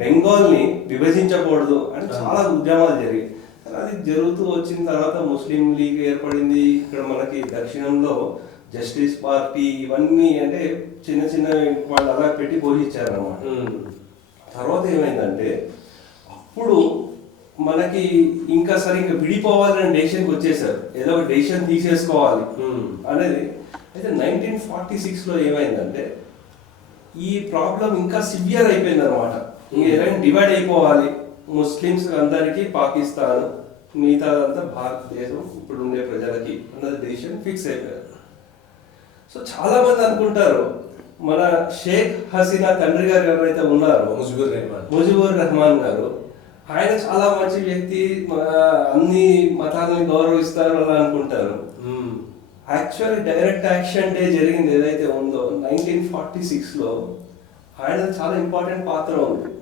బెంగాల్ని విభజించకూడదు అని చాలా ఉద్యమాలు జరిగాయి. అది జరుగుతూ వచ్చిన తర్వాత ముస్లిం లీగ్ ఏర్పడింది. ఇక్కడ మనకి దక్షిణంలో జస్టిస్ పార్టీ ఇవన్నీ అంటే చిన్న చిన్న వాళ్ళు అలా పెట్టి పోషించారన్నమాట. తర్వాత ఏమైందంటే అప్పుడు మనకి ఇంకా సరే ఇంకా విడిపోవాలని డెసిషన్కి వచ్చేసారు, ఏదో ఒక డెసిషన్ తీసేసుకోవాలి అనేది. అయితే 1946లో ఏమైందంటే ఈ ప్రాబ్లం ఇంకా సివియర్ అయిపోయింది అనమాట. ఇంకా డివైడ్ అయిపోవాలి ముస్లిమ్స్ అందరికీ పాకిస్తాన్, మిగతాదంతా భారతదేశం ఇప్పుడు ఉండే ప్రజలకి అన్నది డెసిషన్ ఫిక్స్ అయిపోయారు. సో చాలా మంది అనుకుంటారు మన షేక్ హసీనా తండ్రి గారు ఎవరైతే ఉన్నారో ముజిబుర్ రెహమాన్ గారు, ఆయన చాలా మంచి వ్యక్తి, అన్ని మతాలని గౌరవిస్తారు అలా అనుకుంటారు. యాక్చువల్లీ డైరెక్ట్ యాక్షన్ డే జరిగింది ఏదైతే ఉందో 1946లో ఆయన చాలా ఇంపార్టెంట్ పాత్ర ఉంది.